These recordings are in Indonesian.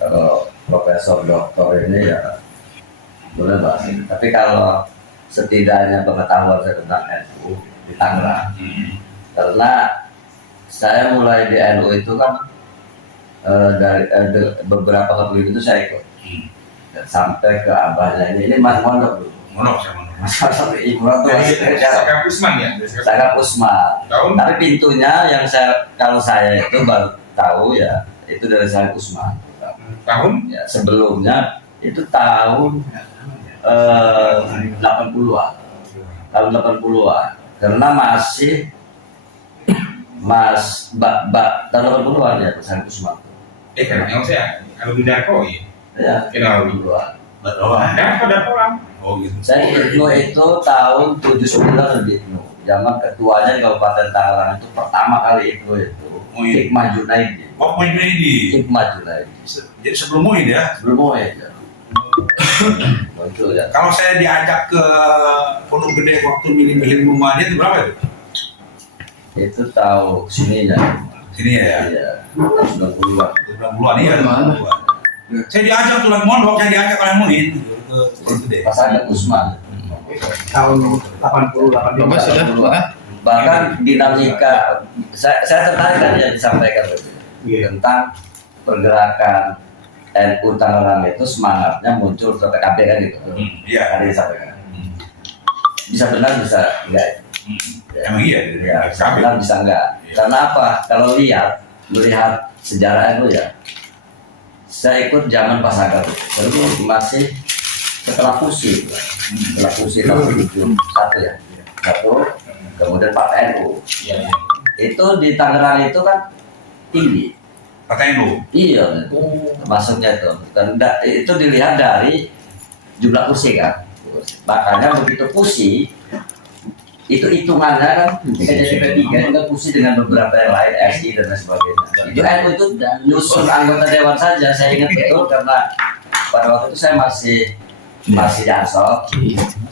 Kalau profesor doktor ini ya boleh bahas ini. Tapi kalau setidaknya pengetahuan saya tentang NU di Tangerang, karena saya mulai di NU itu kan dari beberapa kepemimpinan itu saya ikut sampai ke abahnya ini Mas Mondok dulu. Mondok saya mondok. Mas Imron tuh Sakap Usman ya? Sakap Usman. Tahun? Tapi pintunya yang kalau saya itu baru tahu ya itu dari Sakap Usman. Tahun? Ya, sebelumnya itu tahun 80-an. Tahun 80-an. Karena masih tahun 80-an ya Sakap Usman. Kenal saya. Kalau di Darko Ya, kenal 80-an. Betul. Darko orang. Oh gitu. Saya Ibnu itu tahun 79 lebih Ibnu. Zaman ketuanya di Kabupaten Tangerang itu pertama kali Ibnu itu Hikmah Junaidi. Oh, Junaidi. Hikmah Junaidi. Jadi sebelum Muin ya? Sebelum Muin ya. Muncul ya. Kalau saya diajak ke Pondok Gede waktu milih-milih rumahnya itu berapa itu? Itu tahu sininya. Sini ya? Iya. 90-an. 90-an iya. Saya diajak tuh lagi mondok, saya diajak oleh Muin ke Pondok Gede. Pasangan Usman. Tahun 80-85 sudah. Bahkan dinamika saya tertarik tadi yang disampaikan tentang pergerakan NU Tangerang itu semangatnya muncul ke PKB kan gitu. Iya. Ada disampaikan. Bisa benar bisa enggak. Emang iya. Ya, bisa benar bisa enggak. Karena apa? Kalau melihat sejarah NU ya. Saya ikut zaman pas agak terus masih setelah fusi tahun 71 ya. Satu, kemudian Partai NU. Iya. Itu di Tangerang itu kan tinggi. Partai NU. Iya, masuknya itu. Dan itu dilihat dari jumlah kursi kan. Makanya begitu fusi, itu hitungannya kan jadi P3 itu kan fusi dengan beberapa yang lain, SI dan lain sebagainya. Itu NU itu nyusun anggota dewan saja, saya ingat betul karena pada waktu itu saya masih Jansol,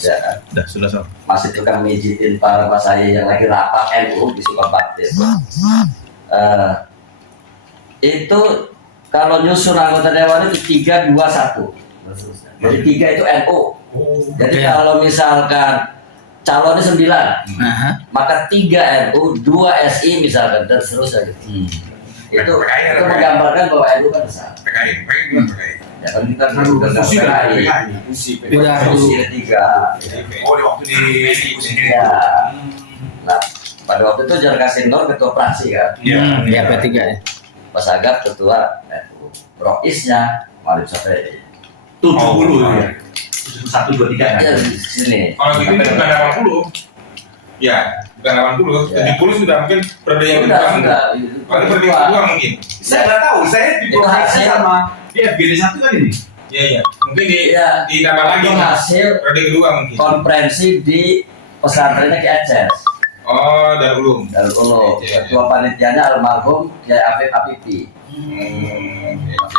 ya kan? Sudah. Masih tukang mijitin para saya yang lagi rapat NU di Sukabakti. Itu kalau nyusun anggota dewan itu 3, 2, 1. Jadi 3 itu NU. Jadi kalau misalkan calonnya 9, maka 3 NU, 2 SI misalkan dan seterusnya. Itu menggambarkan bahwa NU kan besar. Ya kan kita fusi ketiga. Oh di waktu di fusi ini. Ya. Nah pada waktu itu Jar Kasinor ketua praksi kan. Iya, P3 ya. Pas Agap ketua NU. Roisnya Marif Safei. 70 ya. 1, 2, 3 kan? Ya di sini. Kalau gitu bukan 80. Ya, bukan 80. 70 sudah mungkin periode yang kedua. Paling periode yang kedua mungkin. Saya nggak tahu, saya di Itu provinsi hasil. sama dia BD 1 kan ini. Iya. Mungkin ditambah lagi Itu hasil periode kedua mungkin. konferensi di pesantrennya Ki Aceh. Oh, Darul Ulum. Darul Ulum. Ketua panitianya almarhum Kiai Afif Apipi.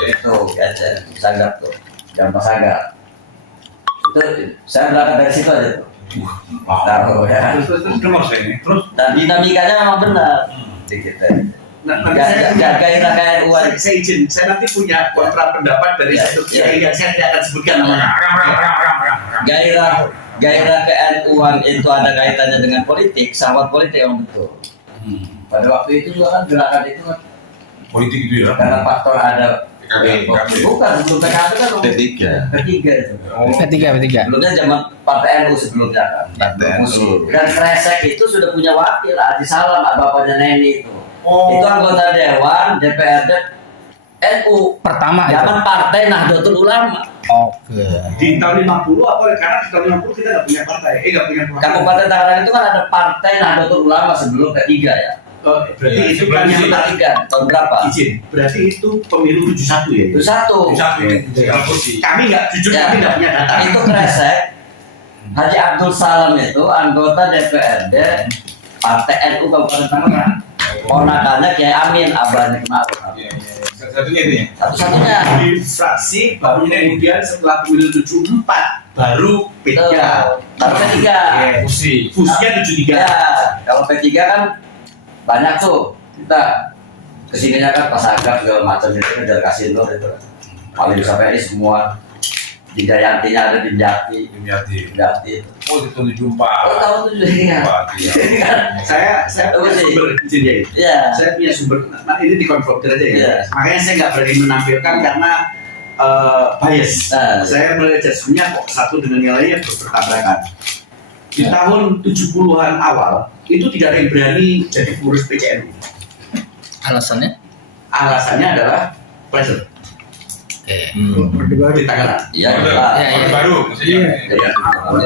Itu Ki Aceh, Sanggap tuh. Jangan pas Sanggap. Itu saya berangkat dari situ aja tuh. Tahu ya. Terus Dan dinamikanya memang benar di kita. Gairah KNU. Saya izin, saya nanti punya kontra pendapat dari satu kiai yang saya tidak akan sebutkan namanya. Gairah KNU-an itu ada kaitannya dengan politik, sahabat politik yang betul. Pada waktu itu juga kan gerakan itu kan politik itu ya. karena faktor ada bukan sebelum PKB kan P3 itu. P3 Sebelumnya zaman Partai NU sebelumnya kan. Partai NU. Dan Kresek itu sudah punya wakil Haji Salam, bapaknya Neni itu. Oh. Itu anggota Dewan DPRD NU pertama itu. zaman Partai Nahdlatul Ulama. Oke. Di tahun 50 apa karena di tahun 50 kita nggak punya partai, nggak punya partai. Kabupaten Tangerang itu kan ada Partai Nahdlatul Ulama sebelum P3 ya. Oh, berarti itu kan yang Tahun berapa? izin. Berarti itu pemilu 71 ya. Itu satu. Kami nggak jujur, Ya. kami nggak punya data. Itu Kresek. Haji Abdul Salam itu anggota DPRD Partai NU Kabupaten Tangerang. Ponakannya Kiai Amin, abahnya Ma'ruf. Satunya itu ya. Satu-satunya. Di fraksi baru kemudian setelah pemilu 74 baru P3. Baru P3. Fusinya 73. Ya, kalau P3 kan banyak tuh. Kita kesininya kan pas Agap segala macam itu kan dari Kasino itu. Paling sampai semua di Jayantinya ada di Jati. Jati. Oh, itu 74. Oh, tahun 74. Iya. Saya punya Oke. sumber izin ya. Iya. Saya punya sumber. Nah, ini dikonfrontir aja ya. Iya. Makanya saya nggak berani menampilkan karena bias. Nah. Saya belajar sebenarnya kok satu dengan yang lain yang bertabrakan. Di tahun 70-an awal itu tidak ada yang berani jadi pengurus PCNU. Alasannya? Alasannya adalah pressure. Oke. Di Tangerang. Iya, Orde Pak. Orde Baru maksudnya. Iya.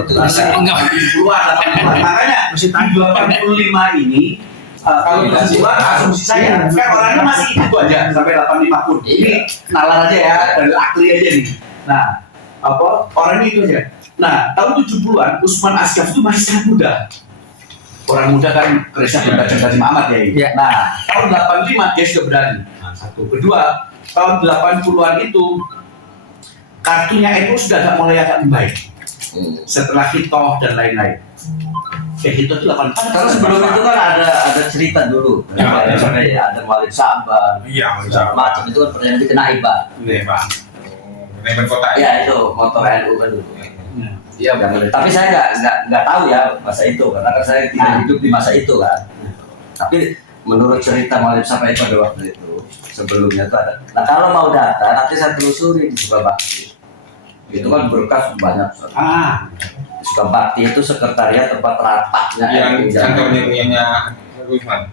Itu Bisa enggak? 70-an, 80-an. Makanya di 85 ini kalau kesimpulan asumsi saya kan orangnya masih itu aja sampai 85 pun. Ini nalar aja ya, dari akli aja nih. Nah, orangnya itu aja. Nah, tahun 70-an Usman Asgaf itu masih sangat muda. Orang muda kan kerisnya berbaca Haji Muhammad ya. Iya. Nah, tahun 85 dia sudah berani. Nah, satu. Kedua, tahun 80-an itu kartunya NU sudah mulai agak membaik. Setelah Hitoh dan lain-lain. Hitoh itu 80. Karena sebelum itu kan ada cerita dulu. Ya, Ada Malik Sabar. Iya, Macam itu kan pernah dikena Iba. Iya, Pak. Neighbor kota ya. Ya itu motor NU kan dulu. Iya, Tapi saya nggak tahu ya masa itu karena kan saya tidak hidup di masa itu kan. Tapi menurut cerita Malik sampai pada waktu itu sebelumnya itu ada. Nah kalau mau data nanti saya telusuri di Sukabakti. Itu kan berkas banyak. Sukabakti itu sekretariat tempat rapatnya. Yang kantornya punyanya Usman.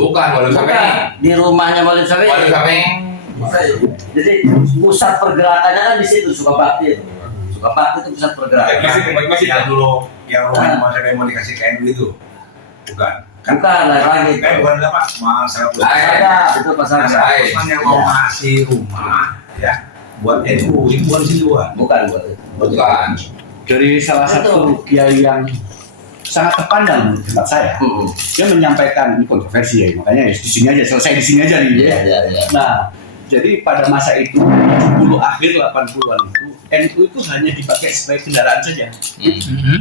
Bukan, walau sampai. Bukan, di rumahnya Malik sampai. Walau sampai. Jadi pusat pergerakannya kan di situ Sukabakti itu. Sukabakti itu pusat pergerakan. Masih Yang dulu, yang rumahnya Mas Sampai mau dikasih ke NU itu. Bukan. Bukan lain lagi. Bukan apa? Masalah Ada itu pasal Usman yang mau ngasih rumah, ya, buat NU, itu bukan sih luar. bukan buat itu. Bukan. dari salah satu kiai yang sangat terpandang menurut tempat saya. Dia menyampaikan ini kontroversi ya, makanya ya di sini aja, selesai di sini aja nih. Iya. Nah, jadi pada masa itu 70 akhir 80-an itu NU itu hanya dipakai sebagai kendaraan saja.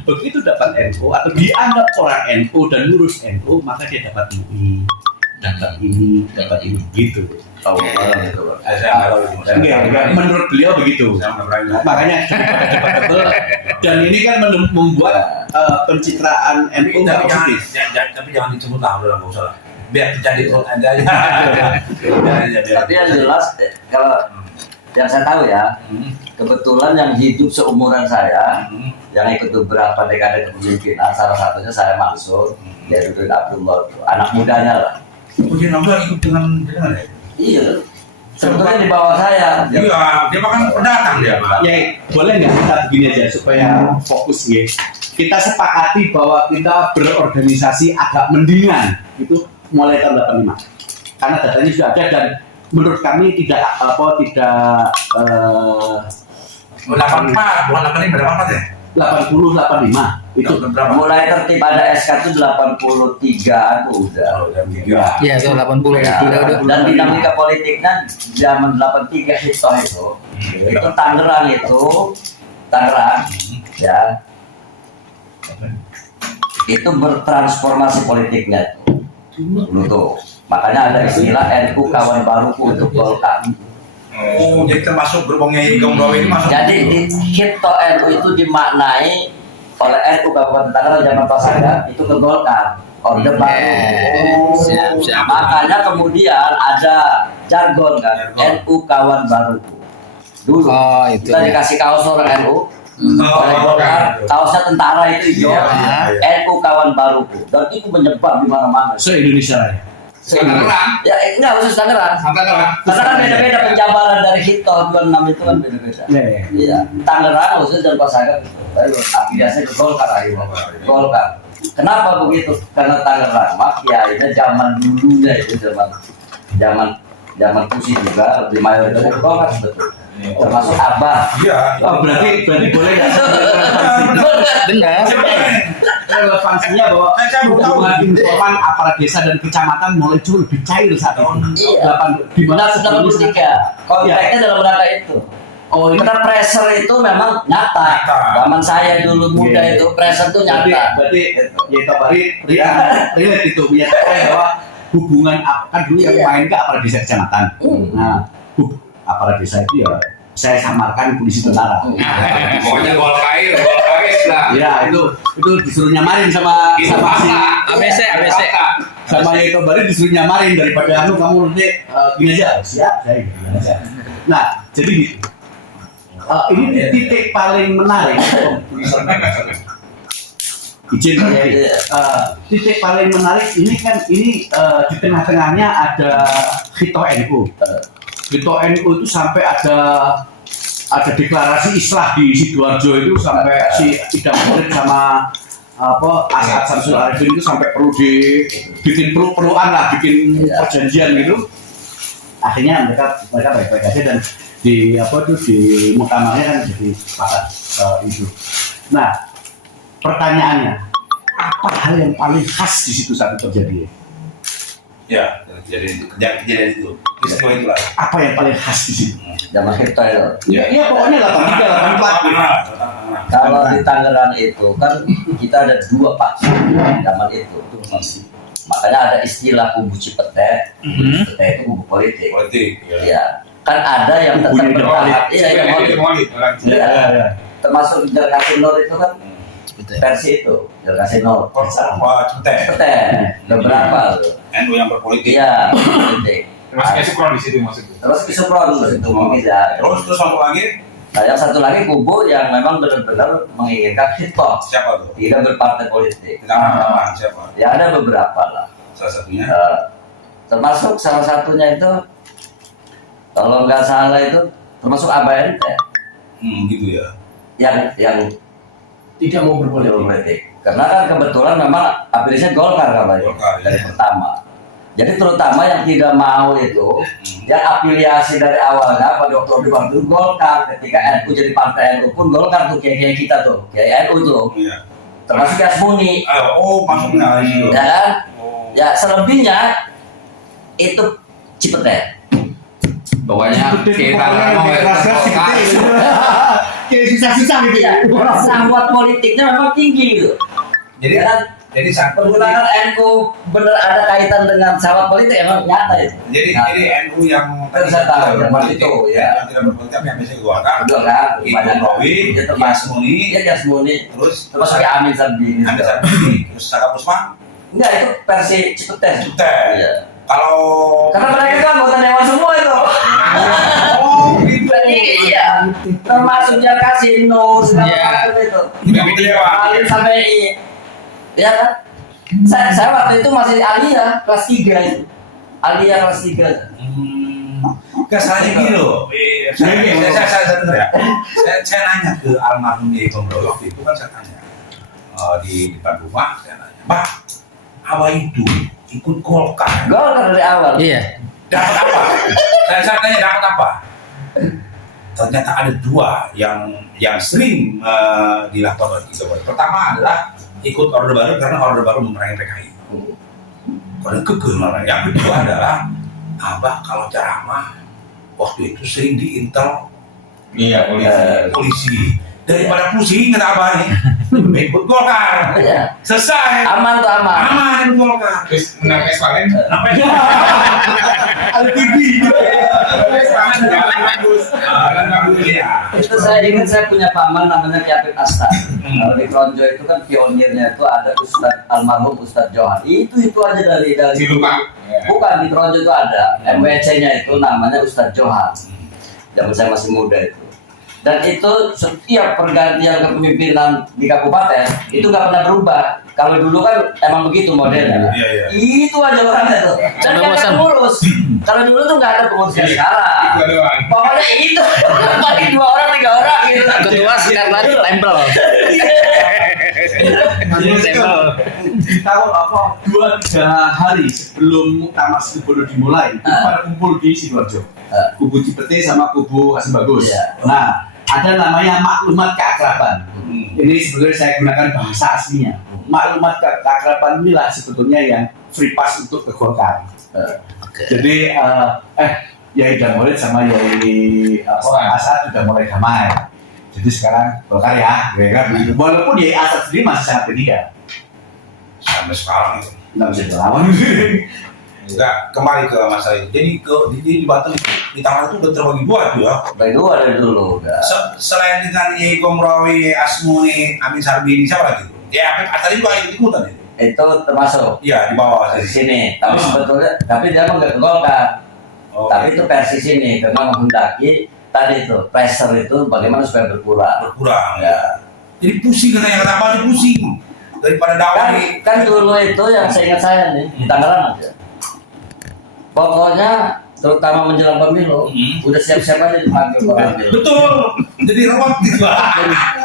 Begitu dapat NU atau dianggap orang NU dan lurus NU, maka dia dapat UI, dapat ini, dapat ini, gitu. Tahu orang itu. Saya nggak tahu itu. Enggak, menurut beliau begitu. Saya nggak berani. Makanya debatable. Dan ini kan membuat pencitraan NU nggak positif. Tapi jangan disebut lah, udah nggak usah lah. Biar jadi ada aja. Tapi yang jelas kalau yang saya tahu ya, kebetulan yang hidup seumuran saya, yang ikut beberapa dekade kepemimpinan, salah satunya saya Mansur, yaitu Abdullah, anak mudanya lah. Mungkin nonton ikut dengan ya. Iya, sebetulnya di bawah saya. Iya, dia makan pendatang dia. Ya, boleh nggak kita begini aja supaya fokus ya. Kita sepakati bahwa kita berorganisasi agak mendingan itu mulai tahun 85. Karena datanya sudah ada dan menurut kami tidak 84, bukan 85, berapa ya? 80 85 itu berapa? Mulai tertib ada SK itu 83 tuh udah. Iya, itu 80 Ya, dan dinamika politiknya zaman 83 Hitoh itu Tangerang ya itu bertransformasi politiknya dulu tuh, makanya ada istilah NU kawan baruku untuk Golkar. Oh, jadi termasuk gerbongnya Igong Gawe ini masuk. Jadi di Hitoh NU itu dimaknai oleh NU Kabupaten Tangerang zaman pas saya itu ke Golkar, Orde Baru. Siap. Makanya kemudian ada jargon kan, NU kawan baruku. Dulu Oh, itu. kita dikasih kaos orang NU, oleh Golkar, kaosnya tentara itu hijau, Iya. NU kawan baruku, dan itu menyebar di mana-mana. se-Indonesia lah ya. Tangerang. Ya enggak khusus Tangerang. Tangerang. Karena kan beda-beda penjabaran dari Hitoh 26 itu kan beda-beda. Iya. Iya, Tangerang khusus dan Pasaga afiliasinya ke Golkar akhirnya. Golkar. Kenapa begitu? Karena Tangerang kiainya zaman dulunya itu zaman Pusi juga lebih mayoritas ke Golkar sebetulnya. Termasuk Abah. Iya. Oh, berarti boleh nggak Benar. relevansinya bahwa hubungan informan aparat desa dan kecamatan mulai jauh lebih cair saat itu. Iya. Di mana 1993. Konteksnya dalam rangka itu. Oh, ini Karena pressure itu memang nyata. Zaman saya dulu muda itu pressure itu nyata. berarti ya itu relate itu menyatakan bahwa hubungan kan dulu yang main ke aparat desa kecamatan. Nah, aparat desa itu ya saya samarkan polisi tentara. Pokoknya gol kair lah. Ya itu disuruh nyamarin sama Itu sama si ABC. sama yang kemarin disuruh nyamarin daripada kamu nanti gini aja siap saya gini aja. Nah jadi gitu. Ini titik paling menarik. Izin ya. Titik paling menarik ini kan di tengah-tengahnya ada Hito NU. Hito NU itu sampai ada deklarasi islah di Sidoarjo itu sampai si Idam Murid sama As'ad Samsul Arifin itu sampai perlu bikin perlu-perluan lah, bikin perjanjian gitu. Akhirnya mereka baik-baik aja dan di muktamarnya kan jadi sepakat itu. Nah, pertanyaannya, apa hal yang paling khas di situ saat itu terjadi? Ya, kejadian itu. Peristiwa itulah. Apa yang paling khas di situ? Zaman Hito itu. Ya pokoknya 83, 84. Kalau di Tangerang itu kan kita ada 2 faksi zaman itu. Makanya ada istilah kubu Cipete. Cipete itu kubu politik. Ya. Kan ada yang tetap bertahan. Iya, iya. Termasuk Jerkasinor itu kan versi itu. Jerkasinor. Cipete. Beberapa tuh. NU yang berpolitik. Iya, politik. Termasuk Esukron di situ maksudnya. Terus Kisukron itu bisa. Terus satu lagi Nah, yang satu lagi kubu yang memang benar-benar menginginkan Hito. siapa tuh? Tidak berpartai politik. Nama siapa? Ya ada beberapa lah. Salah satunya. Termasuk salah satunya itu kalau nggak salah itu termasuk ABNT Gitu ya. yang Tidak mau politik. Karena kan kebetulan memang afiliasinya Golkar kalau Golkar, dari ya. pertama. Jadi terutama yang tidak mau itu, yang afiliasi dari awalnya pada Oktober itu Golkar. Ketika NU jadi partai NU pun Golkar tuh kayak kita tuh, kayak NU tuh, Iya. termasuk Yasmuni, Maksudnya itu. ya kan? Ya selebihnya itu Cipete. Pokoknya kita ngomong kayak susah-susah gitu Ya, sahwat politiknya memang tinggi gitu. Jadi Ya kan? jadi satu Pergulangan NU bener ada kaitan dengan sahwat politik emang nyata itu. jadi Nah, jadi NU yang Kan saya tahu, yang berpolitik, itu, ya. yang tidak berpolitik yang biasanya Golkar, betul kan? Ibu Rowi, Ya termasuk Yasmuni, ya Yasmuni, terus termasuk ya Amin Sabdini. Anda Sabdini, terus Saka Pusma, Enggak itu versi Cipete. Cipete. Iya. Kalau Karena mereka itu anggota dewan semua itu. gitu. Iya. Termasuk Jakasino segala Iya. macam itu. Tidak gitu ya, Pak. Alim sampai ya kan? Saya waktu itu masih Alia kelas 3 itu. Alia kelas 3. Kesannya gini loh. Saya nanya ke almarhum Yai Komro waktu itu kan saya tanya di depan rumah, saya nanya, Pak, apa itu ikut Golkar? Golkar dari awal. Iya. Dapat apa? Saya tanya dapat apa? Ternyata ada 2 yang sering dilakukan oleh kita. Pertama adalah ikut Orde Baru karena Orde Baru memerangi PKI. Karena kekeh marah. Yang kedua adalah Abah kalau ceramah waktu itu sering diintel Iya, polisi. Daripada pusing kata Abah nih, ikut Golkar. Iya. Selesai. Aman tuh aman. Aman ikut Golkar. Terus menang Valen. Sampai ada TV Jalan bagus ya. Itu saya ingat saya punya paman namanya Ki Apip Astar. Kalau di Kronjo itu kan pionirnya itu ada Ustadz almarhum Ustadz Johan. Itu aja dari Si lupa. bukan di Kronjo itu ada MWC-nya itu namanya Ustadz Johan. Zaman saya masih muda itu. Dan itu setiap pergantian kepemimpinan di kabupaten itu nggak pernah berubah. Kalau dulu kan emang begitu modelnya. Iya. Itu aja orangnya tuh. Dan Sampai nggak ada bosan. pengurus. Kalau dulu tuh nggak ada pengurus kayak sekarang. Itu doang. Pokoknya itu paling 2 orang 3 orang gitu. Ketua sekarang tempel. Tempel. tahu apa 2-3 hari sebelum muktamar Situbondo dimulai itu pada kumpul di Sidoarjo kubu Cipete sama kubu Hasim Bagus. Iya. Nah ada namanya maklumat keakraban. Ini sebetulnya saya gunakan bahasa aslinya. Maklumat keakraban inilah sebetulnya yang free pass untuk ke Golkar. Jadi Yai Damolid sama Yai Asad sudah mulai damai. Jadi sekarang Golkar ya kan. Walaupun Yai Asad sendiri masih sangat P3. Sampai sekarang itu. Nggak bisa dilawan. Enggak, kembali ke masalah itu. Jadi di Banten di tangan itu udah terbagi dua tuh ya. Dari dua dari dulu udah. Selain dengan Yai Komrawi, Asmuni, Amin Sarbini, siapa lagi tuh? Ya, tadi juga ikut-ikutan itu. Itu termasuk Iya, di bawah di sini. sini. Tapi Oh. sebetulnya, tapi dia nggak Golkar. Oh, Tapi itu versi sini karena menghendaki tadi itu pressure itu bagaimana supaya berkurang. berkurang. Ya. Jadi pusing katanya, kata Abang ini pusing. Daripada dakwah nih. Kan dulu itu yang saya ingat saya nih di Tangerang aja. Pokoknya terutama menjelang pemilu, udah siap-siap aja dipanggil orang. Betul. Jadi rawat gitu.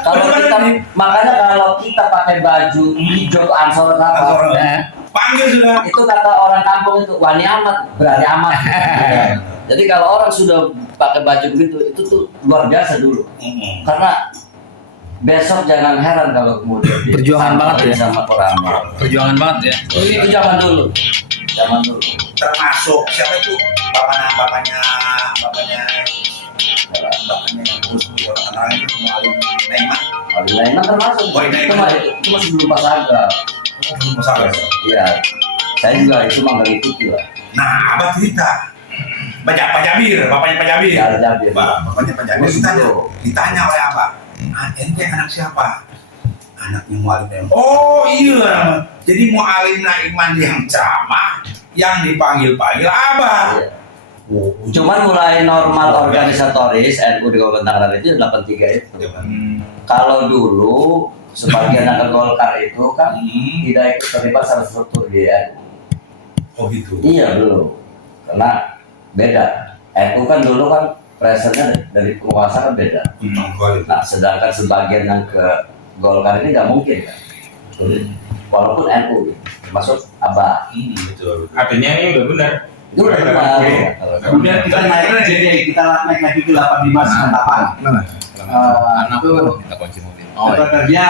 Kalau kita makanya kalau kita pakai baju hijau ansor apa, Ansor. ya, Panggil sudah. itu kata orang kampung itu wani amat, berani amat. Jadi kalau orang sudah pakai baju begitu, itu tuh luar biasa dulu. Karena besok jangan heran kalau kemudian Perjuangan banget ya. sama orang. Perjuangan banget ya. Itu zaman dulu. Zaman dulu. Termasuk siapa itu bapaknya yang terus orang itu Mualim Naiman. Kalau lainnya termasuk. Wali Naiman. Itu masih belum pas agak. Belum masalah. Iya. Saya juga itu mah nggak ikuti lah. Nah, Abah cerita. Pak Jabir, bapaknya Pak Jabir. Ya, Jabir. Bapaknya Pak Jabir ditanya oleh Abah, ente anak siapa? Anaknya Mualim Naiman. Oh iya, jadi Mualim Naiman yang ceramah, yang dipanggil-panggil Abah. Iya. Cuman mulai normal organisatoris NU di Kabupaten Tangerang itu 83 itu. Kalau dulu sebagian anak Golkar itu kan tidak ikut terlibat sama struktur dia. Oh gitu. Iya belum, karena beda. NU kan dulu kan pressure-nya dari penguasa kan beda. Nah, sedangkan sebagian yang ke Golkar ini nggak mungkin kan. Walaupun NU, termasuk Abah. Betul. Artinya ini udah benar. Itu udah benar. Kemudian kita naik lagi ke 85 Semantapan. Anak itu kita kunci mobil. kita kerja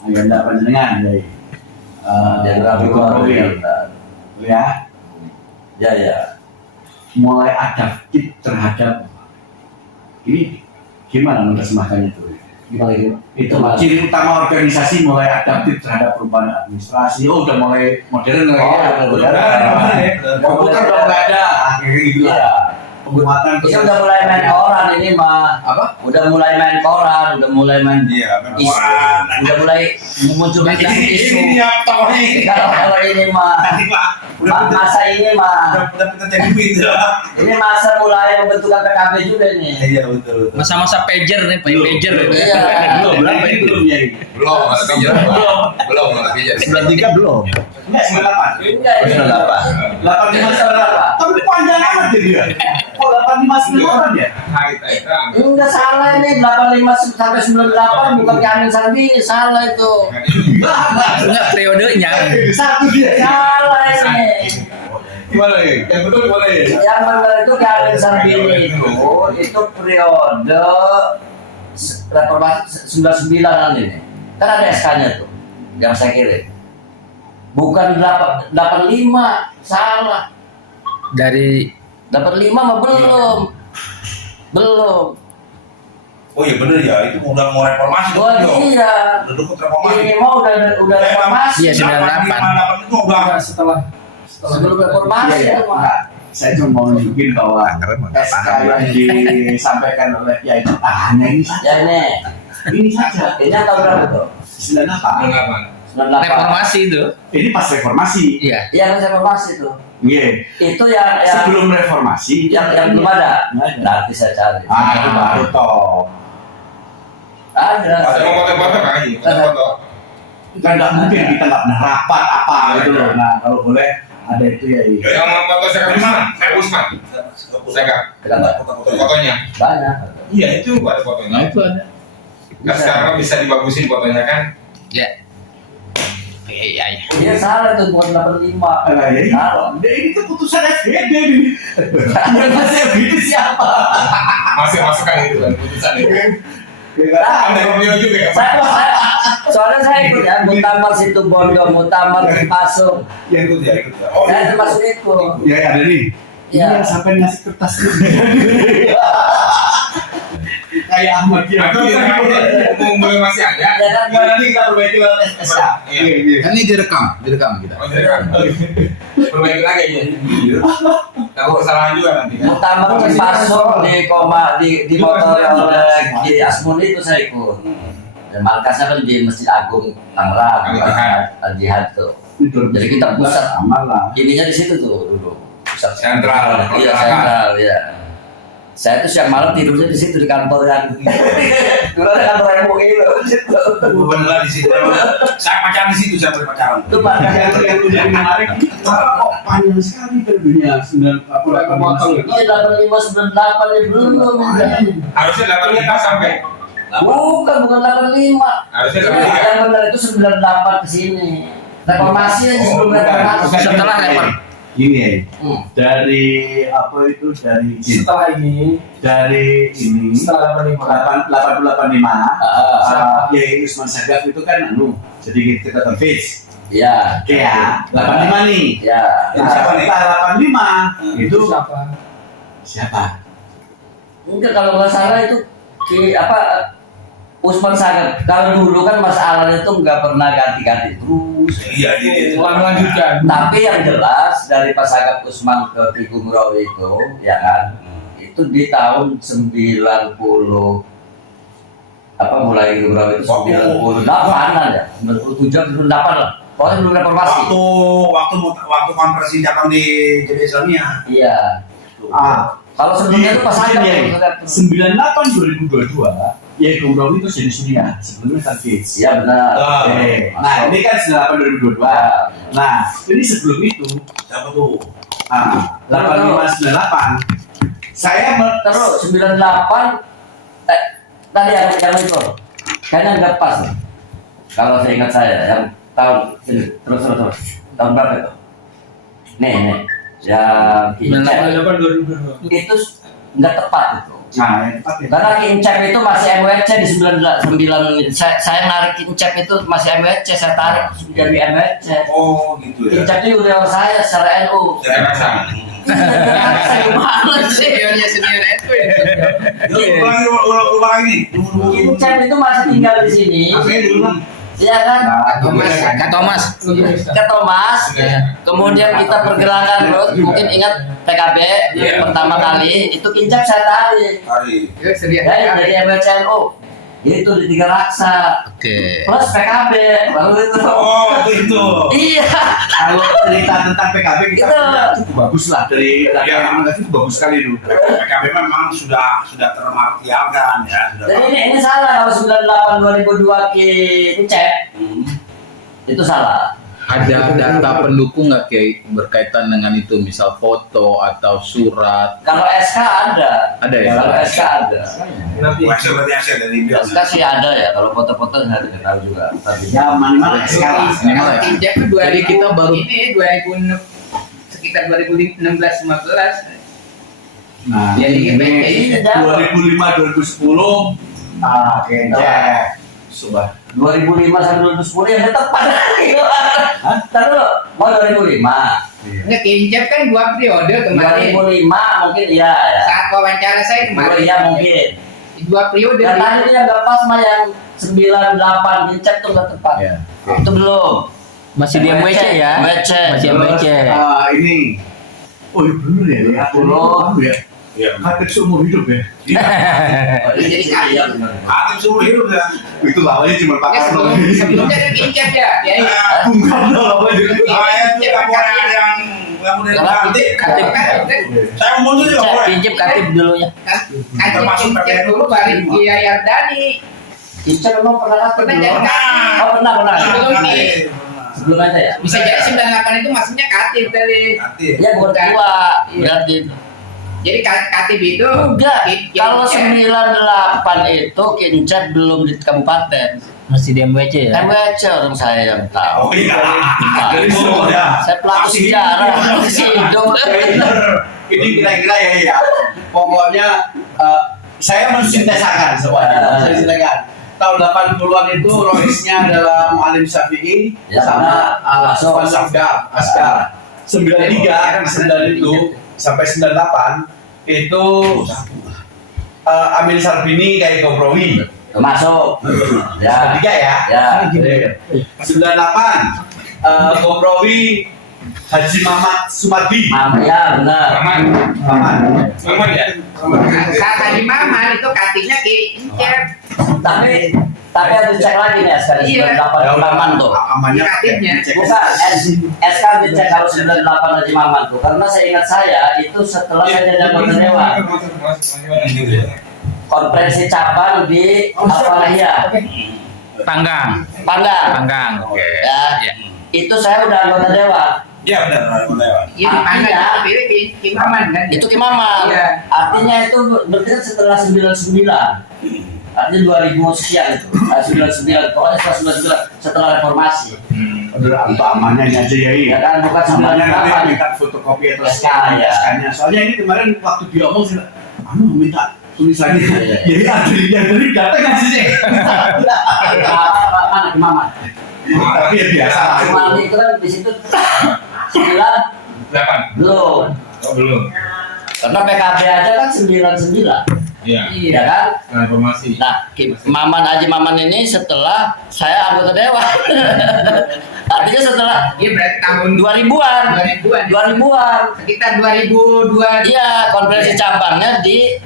ya enggak panjenengan dari Jenderal Bukowski. ya Ya ya. mulai adaptif terhadap ini gimana menerjemahkannya itu? Gimana itu? Itu ciri utama organisasi mulai adaptif terhadap perubahan administrasi. Oh udah mulai modern lagi ya. Komputer udah nggak ada kayak gitu Iya. lah. Penguatan Ini udah mulai main koran ini mah. apa? Udah mulai main koran, udah mulai main Iya, isu, udah mulai muncul isu. Ini dia tokohnya. Kalau ini mah masa ini mah Udah kita jadi duit ya. ini masa mulai pembentukan PKB juga nih. Iya betul. Masa-masa pager nih, pager. Iya. Belum berapa ini belum ya? Belum, ada pijar. Belum, ada pijar. 93 belum. Enggak 98. Enggak ini. 85 tapi panjang amat jadi ya. Kok 85 orang ya? Hari Taita. Enggak salah ini 85 sampai 98 bukan Amin Sarbini, salah itu. Enggak periodenya. Satu dia. Salah ini. Gimana ya? Yang betul gimana ya? Yang benar itu Amin Sarbini itu periode reformasi 99 nanti nih. Kan ada SK-nya tuh yang saya kirim. Bukan 85, salah. Dari 85 mah belum. Belum. Oh iya bener ya, itu udah mau reformasi. Oh iya. Udah dukung reformasi. Ini mah udah reformasi. Iya, 98. 98 itu udah Sebelum reformasi Iya, itu mah. Enggak. Saya cuma mau nunjukin bahwa SK yang disampaikan oleh Kiai Petahana ini saja. Ya ini. Ini saja. Ini tahun berapa tuh? 98. 98. reformasi itu. Ini pas reformasi. Iya. Iya kan reformasi tuh. Iya. Itu yang Sebelum reformasi yang belum ada. Nanti saya cari. Ah, itu baru toh. Ada. Ada mau foto-foto kan ini? Foto-foto. Kan nggak mungkin kita nggak pernah rapat apa gitu loh. Nah kalau boleh ada itu ya. Yang mau foto saya di mana? Saya Usman. Saya nggak. Kenapa? Fotonya. Banyak. Iya itu ada fotonya. itu ada. Nah sekarang bisa dibagusin fotonya kan? Ya. Iya. Dia salah tuh bukan 85. Nah, jadi Salah. ini keputusan FGD ini. Masih FGD siapa? Masih masukkan itu kan putusan itu. Nah, Anda video juga ya? soalnya saya ikut ya, Mutamar situ Bondo, Mutamar Pasung. yang ikut ya. Oh Saya termasuk itu. Ya ada nih. Iya. Iya sampai ngasih kertas juga. kayak Ahmadiyah. Atau umum masih ada. Enggak, nanti kita perbaiki lewat SSA. Iya. Kan ini direkam kita. Oh, jadi kan. Perbaiki lagi ya. Takut salah juga nanti. Muktamar masuk di motor oleh Kiai Asmun itu saya ikut. Dan markasnya kan di Masjid Agung Tangerang, Al-Jihad tuh. Jadi kita pusat malah. ininya di situ tuh dulu. Pusat Sentral. Iya, sentral, ya. Saya tuh siang malam tidurnya di situ di kantor kan. Dulu ada kantor MUI loh di situ. Benar di situ. Saya pacaran di situ, saya pacaran. Itu markas Yang menjadi menarik, kok panjang sekali periodenya 98. Iya 8598 ya belum. Harusnya 85 sampai. Bukan 85. Harusnya Yang benar itu 98 ke sini. Reformasi aja sebelum reformasi. Setelah reformasi. Gini ya, dari apa itu dari Setelah ini setelah 885 ya Usman Sagaf itu kan jadi kita terfits Ya. oke ya 85 nih Ya. setelah 85 itu siapa? Enggak, kalau nggak salah itu Usman Sagaf. Kalau dulu kan Mas Alan itu nggak pernah ganti-ganti terus. Iya, ini. melanjutkan. Tapi yang jelas dari Pak Sagaf Usman ke Ki Gumraw itu, ya kan, itu di tahun 90 mulai Gumraw itu 98 ya, 97 98 lah. Pokoknya belum reformasi. Waktu konferensi datang di Jemaah Islamiyah. Iya. Kalau sebelumnya itu Pak Sagaf 98 2022 ya Gumraw itu jadi Suriah sebelumnya Targets. Iya benar. Oke. Nah ini kan 98 2022. Nah ini sebelum itu Siapa tuh? 8598 saya Terus 98 tadi yang itu kayaknya nggak pas nih. Kalau saya ingat saya yang tahun ini terus tahun berapa itu? Nih yang itu nggak tepat itu. nah yang tepat ya. Karena Kincep itu masih MWC di 99. Saya narik Kincep itu masih MWC, saya tarik jadi MWC. Oh, gitu ya. Kincep itu udah saya secara NU. Saya rasa. Gimana sih? Senior itu ya. Ulang ini. Kincep itu masih tinggal di sini. Iya kan? Kak Thomas. Ke Thomas, kemudian kita pergerakan terus. Mungkin ingat PKB pertama kali itu Kincep saya tarik. Dari MWCNU itu di Tiga Raksa Oke. plus PKB baru itu. Oh, itu. Iya. Kalau cerita tentang PKB kita Itu. cukup bagus lah dari yang tadi itu bagus sekali dulu. PKB memang sudah termartialkan ya. Jadi ini salah kalau 98 2002 Kincep itu salah. Ada data pendukung nggak Kiai berkaitan dengan itu, misal foto atau surat? Kalau SK ada. Ada ya? Kalau SK ada. Hasil berarti hasil dari dia. SK sih ada ya. Kalau foto-foto saya tidak tahu juga. Tapi Ya mana sekarang. Minimal ya? Kincep itu Jadi kita baru ini 2006 sekitar 2016 15. Nah Jadi ini 2005 2010 Kincep. Subah. 2005 sampai 2010 yang tepat. Ntar dulu, mau 2005. Nggak, Kincep kan 2 periode kemarin. 2005 mungkin iya ya. Saat wawancara saya Oh kemarin. iya mungkin. 2 periode. Dan tadi yang nggak pas mah yang 98 Kincep tuh nggak tepat. Ya. Itu belum. Masih di MWC ya? MWC. Masih MWC. Ini oh iya bener ya Belum. ya Iya. Katib seumur hidup ya. Jadi Iya benar. Aktif seumur hidup ya. Itu lawannya cuma pakai Sebelumnya ada Kincep ya. Ya. Bukan lawannya. Kita boleh ada yang udah nanti. Katip. Saya mau mundur juga boleh. Kincep katip dulunya. Termasuk Kincep dulu balik Kia Yardani. Kincep memang pernah Pernah jadi katip. Oh pernah. Sebelum di Sebelum aja ya. bisa jadi 98 itu maksudnya katip tadi. Aktif. Ya bukan tua. Berarti Jadi katip itu enggak. Kincep. Kalau 98 itu Kincep belum di kabupaten. Masih di MWC ya. MWC orang saya yang tahu. Oh iya. Dari semua ya. Saya pelaku sejarah, masih hidup. Ini kira-kira ya. Pokoknya saya mensintesakan semuanya. Saya sintesakan. Tahun 80-an itu rohisnya adalah Mu'alim Syafi'i Ya, sama masuk. Aswan Safdar, Askar. 93 itu sampai 98 itu Amil Sarbini kayak Gobrowi. Termasuk. Ya. 93 ya. Ya. 98 Gobrowi Haji Mamat Sumardi. Ya benar. Aman. Mamat. Ya. Saat tadi mama itu katingnya ke Incep. Tapi harus cek lagi nih SK Iya. 98 Haji Maman tuh. Amannya Kreatifnya. Bukan, SK dicek kalau 98 Haji Maman tuh. Karena saya ingat saya itu setelah saya jadi anggota dewan. Konferensi cabang di Alfalahia. Tanggang. Panggang. Oke. Ya. Ya. Itu saya udah anggota dewan. Iya benar, benar. Iya, Artinya, pilih Ki Maman kan. itu Kimaman. Iya. Artinya itu berarti kan setelah 99. Artinya 2000 sekian itu. 99 pokoknya setelah 99 setelah reformasi. Udah itu amannya aja ya. Ya kan bukan Amannya nanti 98. minta fotokopi atau SK, ya. SK-nya. Soalnya ini kemarin waktu dia omong sih, minta tulisannya. Iya. Jadi yang dari data ngasih sih. Mana Kimaman? Tapi ya biasa. Kimaman itu kan di situ 9 8. belum. Oh, belum. Karena PKB aja kan 99. Iya. Ya kan? Reformasi. Nah, Maman Haji Maman ini setelah saya anggota dewan. Artinya setelah Iya berarti tahun 2000-an. 2000-an. 2000-an. Sekitar 2002. Iya, konferensi cabangnya di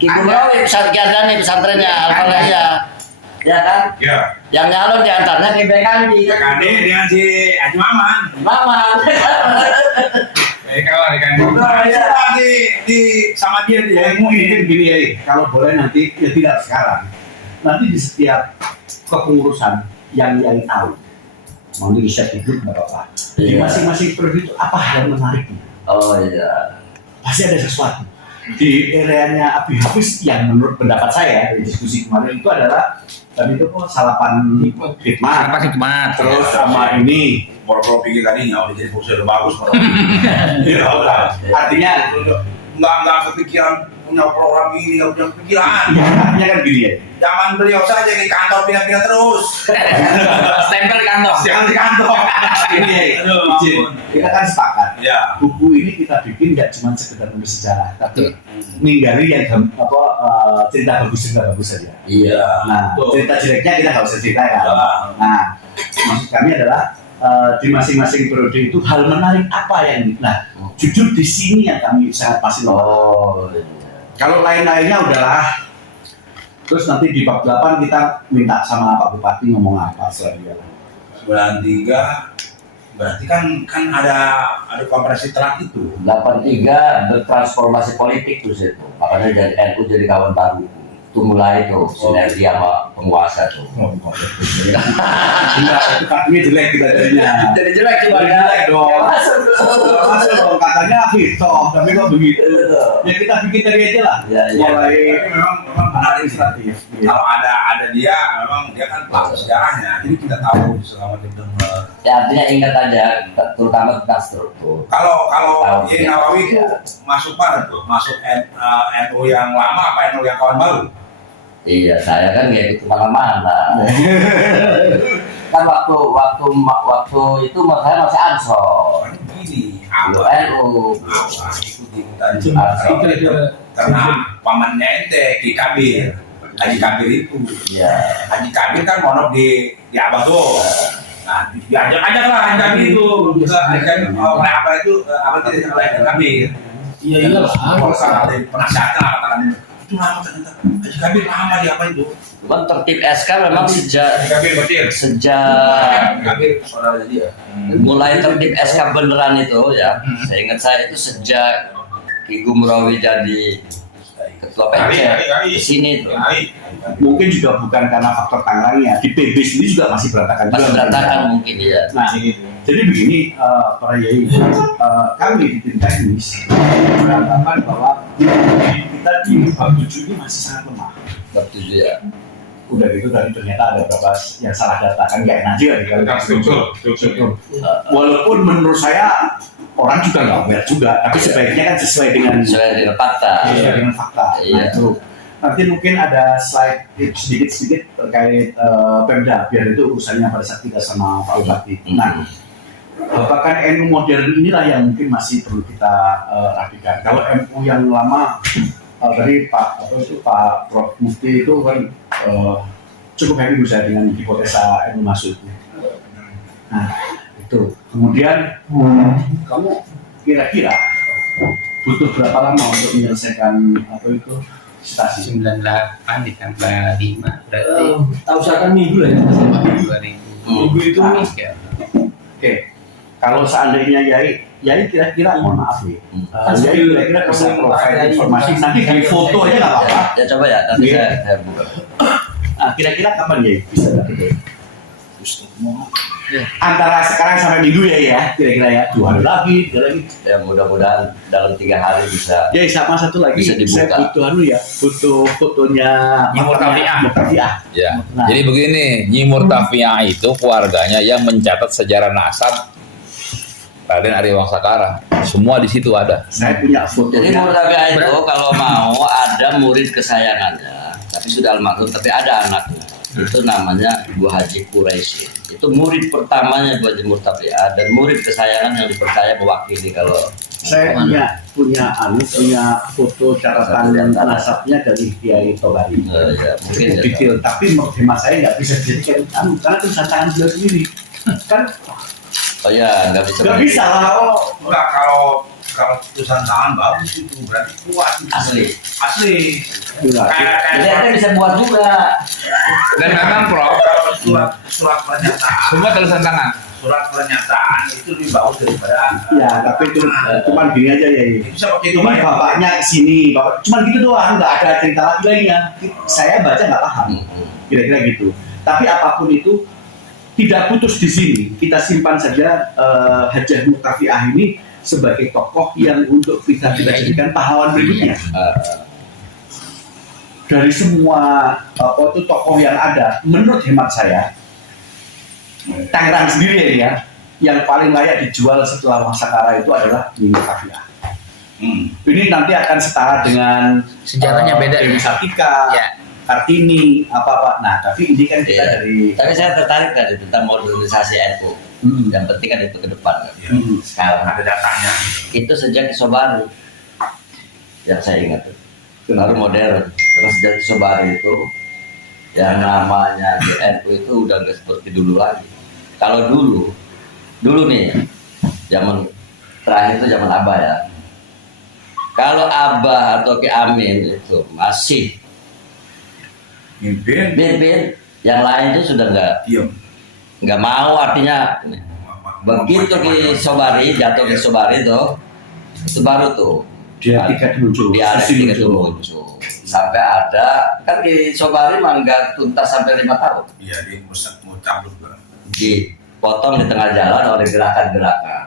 Ki Gumrawi Pesantren pesantrennya Alfalahia. Ya kan? Ya. Yang nyalon di antaranya Ki Bekandi. Kade dengan si Haji Maman. Maman. Kawan kan. Nah, di sama dia Ya mungkin gini ya, kalau boleh nanti ya tidak sekarang. Nanti di setiap kepengurusan yang tahu, mau di riset itu nggak apa-apa. Di Iya. masing-masing periode itu apa hal menariknya? Oh iya. Pasti ada sesuatu. Di areanya Abi Hafiz yang menurut pendapat saya di diskusi kemarin itu adalah tadi itu kok salapan hikmah, Apa hikmat? terus sama ini. Boro-boro pikir tadinya udah jadi fungsi udah bagus. Ya, udah. Artinya Nggak kepikiran punya program ini, nggak punya kepikiran. artinya kan gini ya. Zaman beliau saja di kantor pindah-pindah terus. Stempel kantor. Jangan di kantor. Ini ya, Aduh, izin. ampun. Kita kan sepakat. Ya. Buku ini kita bikin nggak cuma sekedar nulis sejarah, tapi ninggali yang cerita bagus saja. Iya. Nah, Betul. cerita jeleknya kita nggak usah ceritakan. Ya. Nah, maksud kami adalah di masing-masing periode itu hal menarik apa yang, nah, jujur di sini yang kami sangat pasti loh. Oh iya. Kalau lain-lainnya udahlah. Terus nanti di bab 8 kita minta sama Pak Bupati ngomong apa setelah dia. 93 berarti kan ada konferensi telat itu. 83 bertransformasi politik tuh situ. Makanya jadi NU jadi kawan baru. Itu mulai tuh sinergi sama penguasa tuh. Enggak, itu katanya jelek kita jadinya. Jadi jelek cuma Jadi jelek dong. Ya, masuk tuh. Masuk dong, katanya Vito, tapi kok begitu. Ya kita bikin dari aja lah. Ya, ya. Mulai Tapi memang benar ini. administratif. Kalau ada dia, memang dia kan pelaku sejarahnya. Jadi kita tahu selama dia dengar. Ya artinya ingat aja, terutama tentang struktur. Kalau Tahu. Yai Nawawi itu masuk mana tuh? Masuk NU yang lama apa NU yang kawan baru? Iya, saya kan nggak ikut kemana-mana. Kan waktu itu saya masih ansor. Begini, Dulu apa? NU. Ikuti karena pamannya ente Ki Kabir, Haji Kabir itu. Iya. Haji Kabir kan monop di Abah tuh. Nah, diajak lah Haji Kabir itu. Haji Kabir apa itu apa tidak oleh Haji Kabir. Iya iyalah. Kalau salah ada penasihatnya lah katakan itu lama ternyata Haji Kabir lama di apa itu. Cuman tertib SK memang sejak Kabir Batir. Haji Kabir saudara dia. mulai tertib SK beneran itu ya. Saya ingat saya itu sejak Ki Gumrawi jadi ketua Hari. PC di sini tuh. Mungkin juga bukan karena faktor Tangerangnya, di PB sendiri juga masih berantakan. Masih berantakan mungkin ya. Nah, jadi begini para yai, kami di tim teknis beranggapan bahwa kita di bab 7 ini masih sangat lemah. Setuju ya. Udah gitu tadi ternyata ada beberapa yang salah data kan nggak enak juga nih kalau Tentang struktur. Walaupun menurut saya orang juga nggak aware juga, tapi sebaiknya kan sesuai dengan Sesuai dengan fakta. sesuai dengan fakta. Iya. Nah, itu nanti mungkin ada slide sedikit terkait Pemda, biar itu urusannya pada saat kita sama Pak Bupati. Nah, bahkan NU modern inilah yang mungkin masih perlu kita rapikan. Kalau NU yang lama tadi Pak Prof Mufti itu kan cukup happy bisa dengan hipotesa Enu Masud. Nah, itu. Kemudian kamu kira-kira butuh berapa lama untuk menyelesaikan stasi? 98 ditambah 5 berarti Tahu usahakan minggu lah ya. 2000 Minggu itu Oke, kalau seandainya Yai kira-kira mohon maaf nih, Yai kira-kira bisa provide informasi nanti di foto aja nggak apa-apa. Ya coba ya, nanti saya buka. Nah, kira-kira kapan Yai bisa dapat? Antara sekarang sampai minggu ya, kira-kira ya 2 hari lagi, 3 lagi. Ya mudah-mudahan dalam 3 hari bisa. Yai sama satu lagi, Bisa dibuka. saya butuh fotonya Nyi Murtafiah. Ya. Nah. Jadi begini, Nyi Murtafiah itu keluarganya yang mencatat sejarah nasab Raden Arya Wangsakara. Semua di situ ada. Saya punya Jadi fotonya. Murtafiah itu kalau mau ada murid kesayangannya, tapi sudah almarhum, tapi ada anaknya. Itu namanya Ibu Haji Quraisy. Itu murid pertamanya Bu Haji Murtafiah dan murid kesayangan yang dipercaya mewakili kalau Saya punya foto catatan nasabnya dari Kiai Tobari. ya, mungkin ya. Detail, tapi hemat saya nggak bisa dijadikan karena tulisan tangan beliau sendiri. Kan Oh ya, nggak bisa. nggak bisa lah. Enggak, kalau tulisan tangan bagus itu berarti kuat itu. Asli. Enggak. Jadi Anda bisa buat juga. Dan memang Prof, kalau surat pernyataan, Semua tulisan tangan. surat pernyataan itu lebih bagus daripada Ya, tapi itu cuman gini aja ya. bisa pakai Cuman bapaknya kesini, cuman gitu doang, nggak ada cerita lagi lainnya. Saya baca nggak paham, kira-kira gitu. Tapi apapun itu tidak putus di sini. Kita simpan saja Hajah Murtafiah ini sebagai tokoh yang untuk kita jadikan pahlawan berikutnya. Dari semua tokoh yang ada, menurut hemat saya, Tangerang sendiri ya, yang paling layak dijual setelah Wangsakara itu adalah Nyi Murtafiah. Ini nanti akan setara dengan Sejarahnya beda. Dewi Sartika, Ya. Kartini, apa-apa. Nah, tapi ini kan kita Iya. dari Tapi saya tertarik tadi tentang modernisasi NU. Yang penting kan itu ke depan kan. Sekarang ada datanya. itu sejak Sobari yang saya ingat tuh. Baru modern. Terus dari Sobari itu yang namanya di NU itu udah nggak seperti dulu lagi. Kalau dulu nih zaman terakhir itu zaman Abah ya. Kalau Abah atau Ki Amin itu masih mimpin, yang lain itu sudah nggak mau, artinya begitu Ki Sobari jatuh Ki Sobari itu baru tuh dia tiket muncul, dialektika itu muncul sampai ada kan Ki Sobari manggar tuntas sampai 5 tahun Iya, dia mau cabut. dipotong di tengah jalan oleh gerakan-gerakan.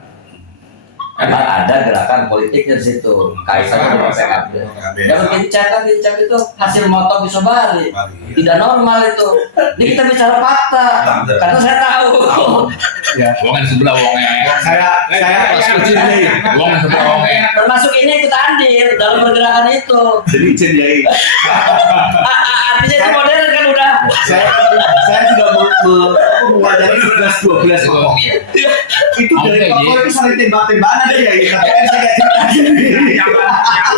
Emang ada gerakan politiknya di situ, kaitannya dengan PKB. Yang Kincap itu hasil moto Ki Sobari, tidak normal itu. Ini kita bicara fakta, karena saya tahu. Ya. Wongen sebelah wongen. Saya Wongen sebelah wongen. Termasuk ini ikut andil dalam pergerakan itu. jadi izin Yai. Artinya itu modern kan udah. Saya sudah mengajari 11-12 tokoh. Itu dari Oke, tokoh Ji. itu saling tembak-tembakan aja ya. Tapi kan saya nggak cerita sendiri.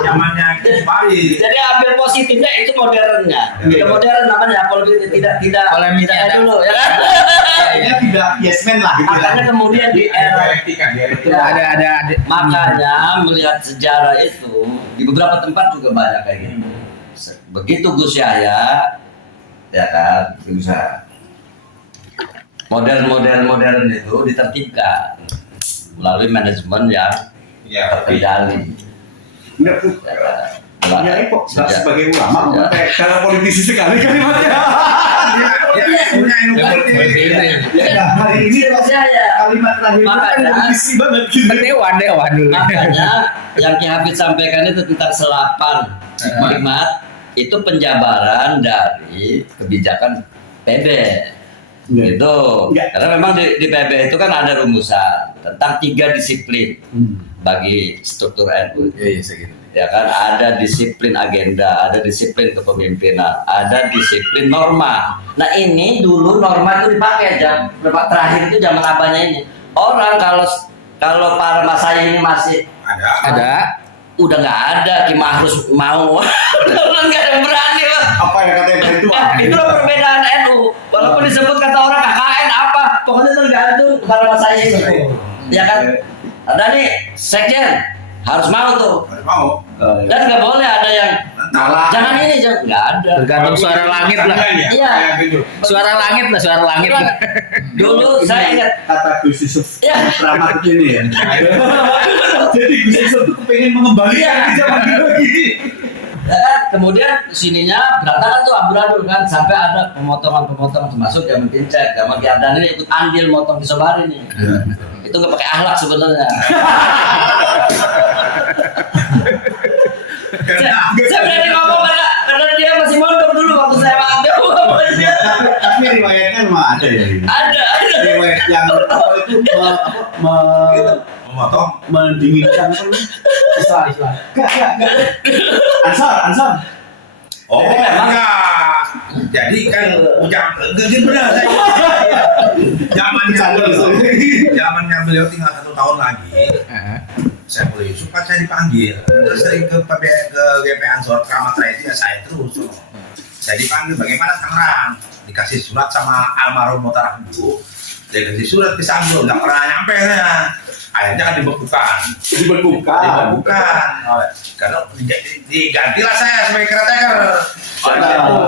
Zamannya Bali. Jadi ambil positifnya itu modernnya. Itu modern namanya politik tidak Polemiknya ada. dulu ya kan. Kayaknya tidak yes man lah gitu. Makanya kemudian di era Ada makanya melihat sejarah itu di beberapa tempat juga banyak kayak gitu. Begitu Gus Yahya ya kan bisa modern itu ditertibkan melalui manajemen yang terkendali. Enggak tuh. Ya kok nggak sebagai ulama, kalau politisi sekali kalimatnya. Ya, hari ini Gus Yahya. kalimat terakhir itu kan Makanya- politisi banget gitu. dewan dulu. Makanya yang Ki Hafid sampaikan itu tentang selapan hikmat itu penjabaran dari kebijakan PB. Iya. Gitu. Iya. Karena memang di PB itu kan ada rumusan tentang 3 disiplin bagi struktur NU. Iya, segitu. Ya kan ada disiplin agenda, ada disiplin kepemimpinan, ada disiplin norma. Nah ini dulu norma itu dipakai terakhir itu zaman abahnya ini. Orang kalau para masanya ini masih Ada. udah nggak ada Ki Mahrus mau. Udah nggak ada yang berani lah. Apa yang katanya itu? Itulah perbedaan NU. Walaupun disebut kata orang KKN apa, pokoknya tergantung kalau saya itu. Ya kan? Ada nih sekjen harus mau tuh. Mau. Dan nggak boleh ada yang Nalar. jangan ini, jangan nggak ada. Tergantung suara langit lah. Iya. Gitu. Suara langit lah, suara langit lah. Dulu saya ingat kata Gus Yusuf Ya. Rahmat ini ya. Jadi Gus Yusuf tuh pengen mengembalikan zaman dulu gini. ya kan, kemudian sininya berantakan tuh amburadul kan, sampai ada pemotongan-pemotongan termasuk yang pincet, sama Ki Ardani ikut andil motong di Sobari nih. Itu nggak pakai akhlak sebenarnya. Saya berani ngomong karena dia masih mondok dulu waktu saya waktu dia. Tapi riwayatnya memang ada ya. Ada. Riwayat yang apa itu Memotong. mendinginkan apa namanya? Islam. Ansor. Oh, enggak. Jadi kan ucap gini benar saya. Zamannya beliau tinggal 1 tahun lagi. Saya mulai Yusuf kan saya dipanggil. Terus saya ke GP Ansor Kramatra itu ya saya terus. Saya dipanggil bagaimana Tangerang. Dikasih surat sama almarhum Motarah dulu. Dia kasih surat ke Sanggul, nggak pernah nyampe saya. Akhirnya kan dibekukan. Karena digantilah saya sebagai caretaker.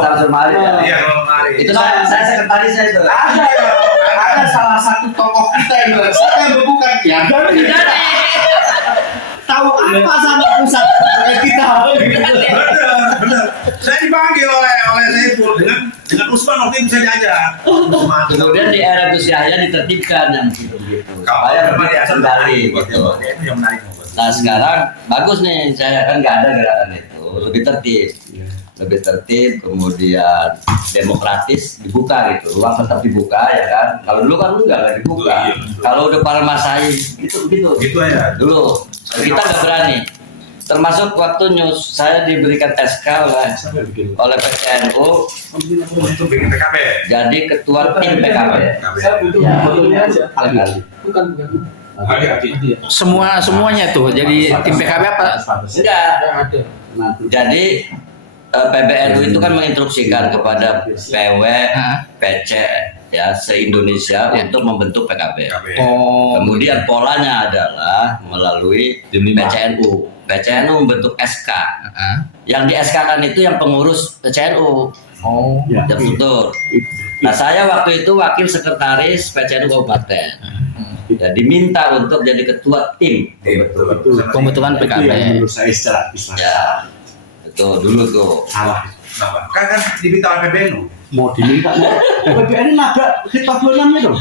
Samsul Mari. Iya, mari. Itu saya sekretarisnya itu. Ada salah satu tokoh kita yang bilang, siapa yang bukan ya Jadi tahu apa sama pusat kayak kita. Benar. Saya dipanggil oleh Saiful dengan Usman waktu itu saya diajak. Usman. kemudian di era Gus Yahya ditertibkan yang gitu. Supaya Kalau lebih kendali gitu. Dia itu yang menarik. Nah sekarang bagus nih, saya kan nggak ada gerakan itu, lebih tertib, kemudian demokratis, dibuka gitu, ruang tetap dibuka ya kan. Kalau dulu kan nggak dibuka. Iya. Kalau udah para masai gitu. Gitu aja. Dulu kita nggak berani. Termasuk waktu news saya diberikan SK oleh PCNU Untuk bikin PKB. jadi ketua tim PKB. Bukan. Semuanya tuh. Jadi tim PKB apa? Enggak. Jadi PBNU itu kan menginstruksikan kepada PW, PC ya se-Indonesia untuk membentuk PKB. Oh. Kemudian polanya adalah melalui PCNU. PCNU membentuk SK. Yang di SK-kan itu yang pengurus PCNU. Oh. Betul. Nah saya waktu itu wakil sekretaris PCNU Kabupaten. Ya, diminta untuk jadi ketua tim. Pembentukan PKB. Menurut saya secara Islam Ya, itu dulu tuh. salah. Kan diminta oleh PBNU. Mau diminta PBN nabrak kita itu.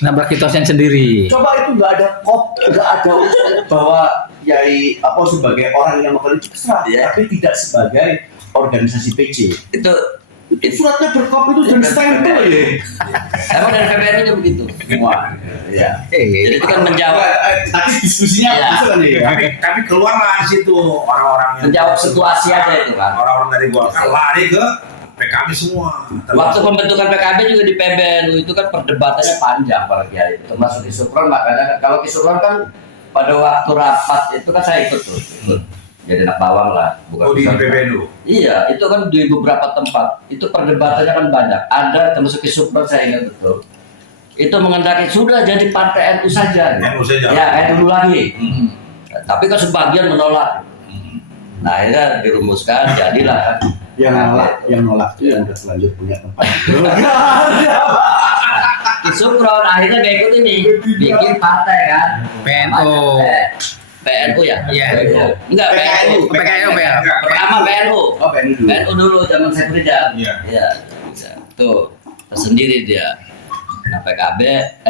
Nabrak kitosnya sendiri. Coba itu nggak ada unsur bahwa Yai apa sebagai orang yang melakukan itu terserah, Iya. tapi tidak sebagai organisasi PC. Itu Suratnya berkop itu dan stempel ya. emang dari PBNU nya begitu. Wah, ya. Jadi itu kan menjawab Tadi diskusinya Iya. itu kan ya. Tapi keluarlah di situ orang-orang yang menjawab situasi aja itu kan. orang-orang dari Golkar lari ke PKB semua. Waktu pembentukan PKB juga di PBNU itu kan perdebatannya panjang para kiai, termasuk di Sukron. Makanya kalau di Sukron kan pada waktu rapat itu kan saya ikut tuh, jadi anak bawang lah, bukan di Sukron. PBNU. Iya, itu kan di beberapa tempat itu perdebatannya kan banyak. Ada termasuk di Sukron saya ingat betul. Itu mengendaki sudah jadi partai NU saja. NU saja. Ya, NU dulu lagi. Tapi kan sebagian menolak. Nah, akhirnya dirumuskan, jadilah kan. Yang nolak itu yang udah selanjut punya tempat. Di Sukron akhirnya gak ikut ini, bikin partai kan. PNU. PNU ya? Iya. Enggak, PNU. PKU. Pertama PNU. Oh, PNU dulu. PNU dulu zaman saya kerja. Iya. Iya. Tuh, tersendiri dia. Nah, PKB,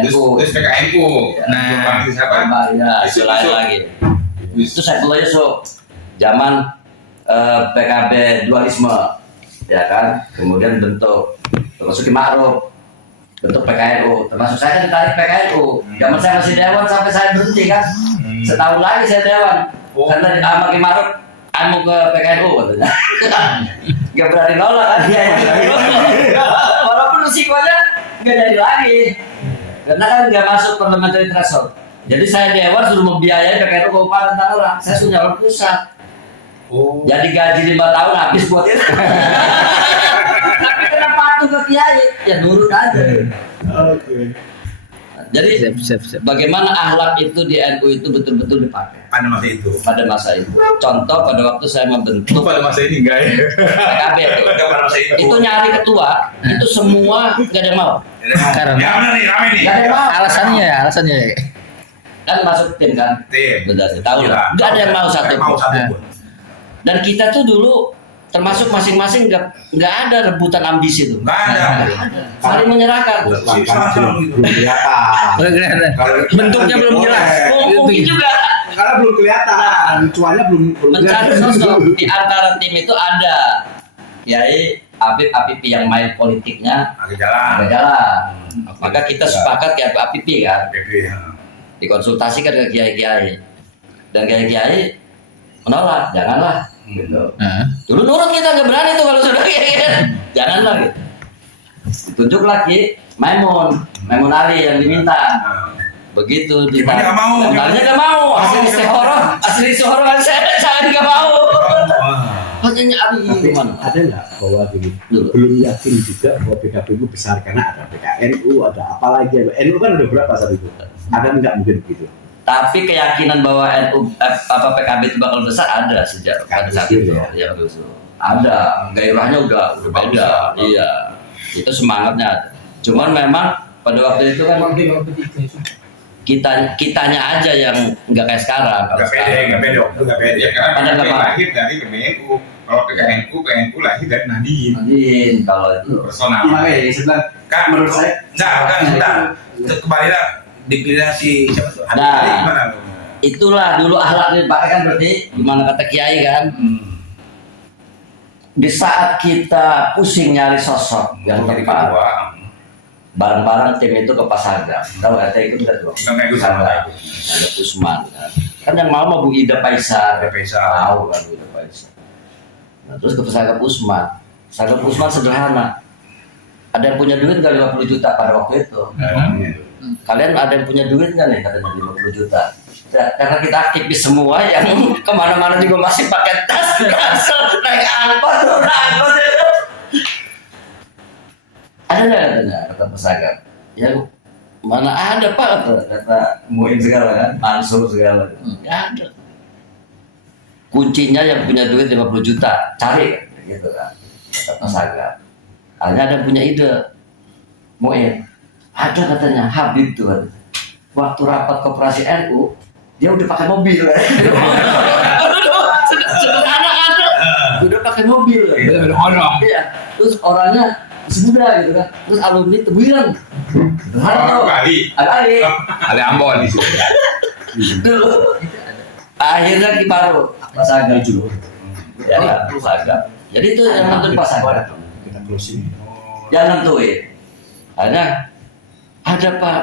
NU. Terus PKNU. Nah. Siapa? Ya, Yusuf. selain lagi. Itu Saifullah Yusuf. Zaman PKB dualisme, ya kan. Kemudian bentuk termasuk Ki Ma'ruf, bentuk PKNU. Termasuk saya kan ditarik PKNU. Zaman saya masih dewan sampai saya berhenti kan. Setahun lagi saya dewan. Karena sama Ki Ma'ruf, mau ke PKNU katanya. Gak berani nolak kan dia. Walaupun risikonya nggak jadi lagi. Karena kan nggak masuk parliamentary threshold. Jadi saya Dewan suruh membiayai PKNU Kabupaten Tangerang. Saya suruh nyalon pusat. Oh. Jadi gaji 5 tahun habis buat itu. Tapi kena patuh ke kiai, ya nurut aja. Oke. Jadi Siap. bagaimana akhlak itu di NU itu betul-betul dipakai Pada masa itu. pada masa itu. Contoh pada waktu saya membentuk Pada masa ini enggak ya? PKB Pada masa itu. itu nyari ketua, itu semua gak ada yang mau. Karena- Ya benar nih, rame nih. Gak ada yang mau. alasannya. Kan masuk tim kan. Tim. Benar, tahu Iya. lah. Gak ada yang mau satu. Nggak mau satu pun. Dan kita tuh dulu termasuk masing-masing nggak ada rebutan ambisi tuh. Nggak ada. Saling menyerahkan. Belum kelihatan. Bentuknya belum jelas. Mungkin juga Karena belum kelihatan, cuannya belum mencari sosok di antara tim itu ada Kiai Habib yang main politiknya Agak jalan. ada jalan. Maka kita sepakat Kiai Habib kan PP. dikonsultasikan ke kiai-kiai dan kiai-kiai menolak, janganlah gitu. Dulu nurut kita nggak berani tuh kalau sudah kiai, janganlah gitu. Ditunjuk lagi Maimun Ali yang diminta. Begitu Gimana nggak mau? Gimana nggak mau? Asli Sehoro kan saya nggak mau. Hanya Abi gimana? Ada nggak bahwa gini, Dulu. belum yakin juga bahwa PKB itu besar karena ada PKNU, ada apa lagi? NU kan udah berapa saat itu? Ada nggak mungkin begitu? Tapi keyakinan bahwa PKB itu bakal besar ada sejak pada saat itu. Ya, betul. Ada, gairahnya udah beda. Iya, itu semangatnya ada. Cuman memang pada waktu itu kan kitanya aja yang nggak kayak sekarang. Nggak pede waktu nggak pede. Ya karena Pada PKB nggak mau. lahir dari PBNU. Kalau PKNU lahir dari Nadiem. Nadine kalau itu. Personal. Makanya ya sebenarnya Kak, menurut saya enggak. Kembali lah dipilih si siapa tuh? Ada Nah. gimana? Itulah dulu akhlak dipakai kan berarti gimana kata Kiai kan. Di saat kita pusing nyari sosok yang Jadi tepat, ketua. bareng-bareng tim itu ke Pasarga. Tahu kata ikut nggak tuh? Nggak ikut sama. Ada Usman kan yang mau Bu Ida Faisal. Ada Faisal. Tahu kan Bu Ida Faisal. Nah, terus ke Pasarga Usman. Pasarga Usman sederhana. Ada yang punya duit nggak 50 juta pada waktu itu? Kalian ada yang punya duit nggak nih katanya 50 juta? Karena kita aktivis semua yang kemana-mana juga masih pakai tas, naik angkot, turun angkot. Ada nggak katanya kata Pesagap? Ya mana ada Pak kata Muin segala kan, Mansur segala. Nggak ada. Kuncinya yang punya duit 50 juta, cari gitu kan kata Pesagap. Hanya ada yang punya ide, Muin. Ada katanya Habib tuh katanya. Waktu rapat koperasi NU dia udah pakai mobil sederhana kan udah pakai mobil iya terus orangnya masih muda gitu kan terus alumni Tebuireng Kali. Ali Ambon. dulu akhirnya Kiparo Mas Agam juga ya Mas Agam jadi itu yang nentuin Mas Agam kita closing. yang nentuin hanya ada Pak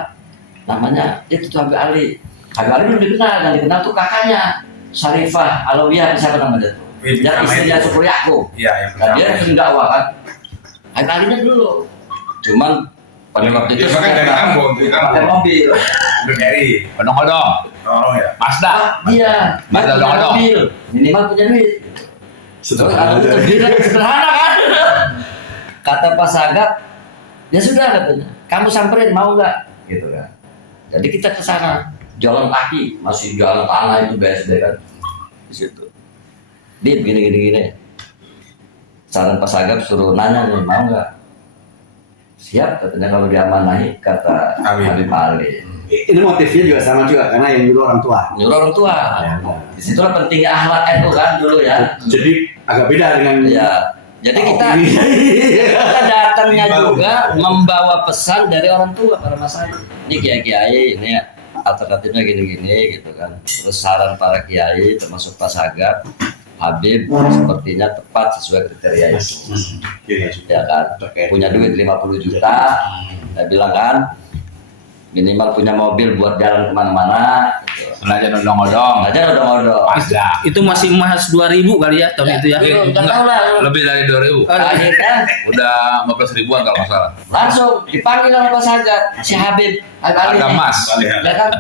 namanya itu tuh Habib Ali. Habib Ali belum dikenal, yang dikenal tuh kakaknya Syarifah Alawiyah, siapa namanya tuh? Yang istrinya Syukur Yakub. Iya, yang Nah, dia sering dakwah kan. Habib Alinya dulu. Cuman pada waktu itu Dia kan dari Ambon, pakai mobil. Berdiri. Odong-odong. Oh ya. Mazda. Iya, dia Mazda punya odong-odong. mobil, minimal punya duit. Terus kalau itu sederhana kan? Kata Pak Sagap, ya sudah katanya, kamu samperin mau nggak? Gitu kan. Jadi kita ke sana. Jalan kaki, masih jalan tanah itu BSD kan di situ. Dia gini. Saran Pak Sagap suruh nanya nih, mau nggak? Siap katanya kalau diamanahi kata Habib Ali. Ini motifnya juga sama juga karena yang dulu orang tua. Nyuruh orang tua. Disitulah pentingnya akhlak NU kan dulu ya. Jadi agak beda dengan Ya. Jadi kita datangnya juga membawa pesan dari orang tua pada masa itu. Ini kiai-kiai ini alternatifnya gini-gini gitu kan. Terus saran para kiai termasuk Pak Sagap, Habib sepertinya tepat sesuai kriteria itu. Ya kan. Punya duit 50 juta. Saya bilang kan minimal punya mobil buat jalan kemana-mana. Gitu. Belajar odong-odong. Aja udah Mazda. Itu masih mahal 2.000 kali ya tahun itu ya. Udah tahu lah. Lebih dari 2.000. Akhirnya Udah 15 ribuan kalau nggak salah. langsung dipanggil sama Pak Sagap si Habib Ali Harga nih. emas. Ya kan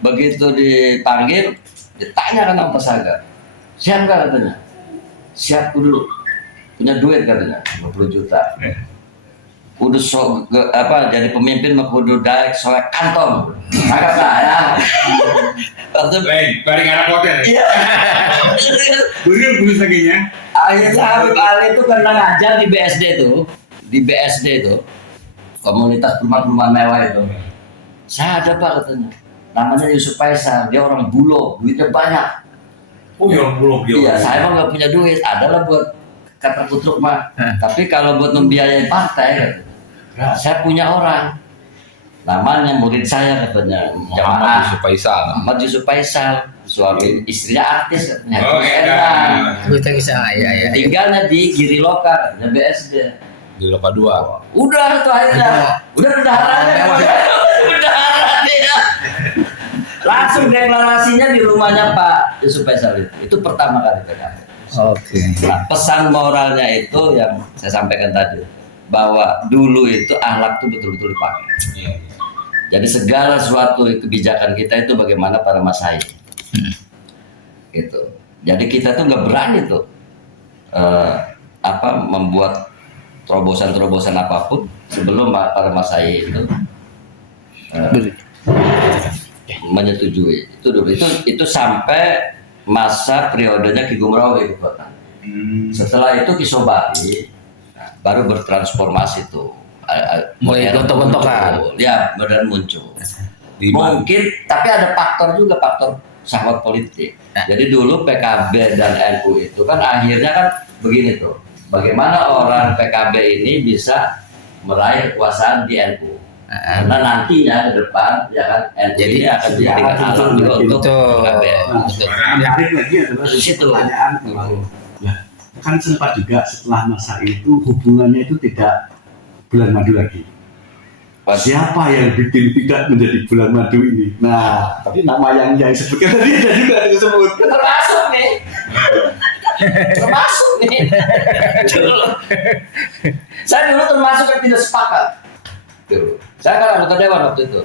begitu dipanggil, ditanya kan sama Pesaga, siap nggak katanya? Siap dulu, punya duit katanya, 50 juta. Kudu jadi pemimpin mah kudu daek soek kantong. Agak lah ya. Waktu Balik anak hotel. iya. Bener lagi ya. Akhirnya Habib Ali itu karena ngajar di BSD itu, komunitas perumahan mewah itu. Saya ada Pak katanya, namanya Yusuf Faisal, dia orang Bulog, duitnya banyak. Oh, yang belum dia. Iya, saya mah nggak punya duit, adalah buat kata kutruk mah. Tapi kalau buat membiayai partai, saya punya orang, namanya murid saya katanya, Muhammad Yusuf Faisal. Muhammad Yusuf Faisal, suami istrinya artis katanya. Oh, edan. Kita bisa ya. Tinggalnya di Giri Loka, katanya BSD. Di Loka 2. Udah tuh akhirnya, udah udahan dia. Langsung deklarasinya di rumahnya Pak Yusuf Faisal itu pertama kali PKB. Oke. Nah, pesan moralnya itu yang saya sampaikan tadi, bahwa dulu itu akhlak itu betul-betul dipakai. Iya. Jadi segala sesuatu kebijakan kita itu bagaimana para masai, gitu. Jadi kita tuh nggak berani tuh membuat terobosan-terobosan apapun sebelum para masai itu menyetujui. Itu dulu. Itu sampai masa periodenya Ki Gumraw di kota. Setelah itu Ki Sobari baru bertransformasi tuh. Mulai gontok-gontokan. Ya, modern muncul. Di mana? Mungkin, tapi ada faktor juga, faktor syahwat politik. Jadi dulu PKB dan NU itu kan akhirnya kan begini tuh. Bagaimana orang PKB ini bisa meraih kekuasaan di NU? Karena nantinya ke depan ya kan NU Jadi, ini akan dijadikan alat juga untuk betul. PKB. Menarik lagi adalah Di situ. pertanyaan ya, kan sempat juga setelah masa itu hubungannya itu tidak bulan madu lagi. Siapa yang bikin tidak menjadi bulan madu ini? Nah, tapi nama yang disebutkan tadi ada juga disebut. Termasuk nih. Termasuk nih. Saya dulu termasuk yang tidak sepakat. Dulu. Saya kan anggota dewan waktu itu.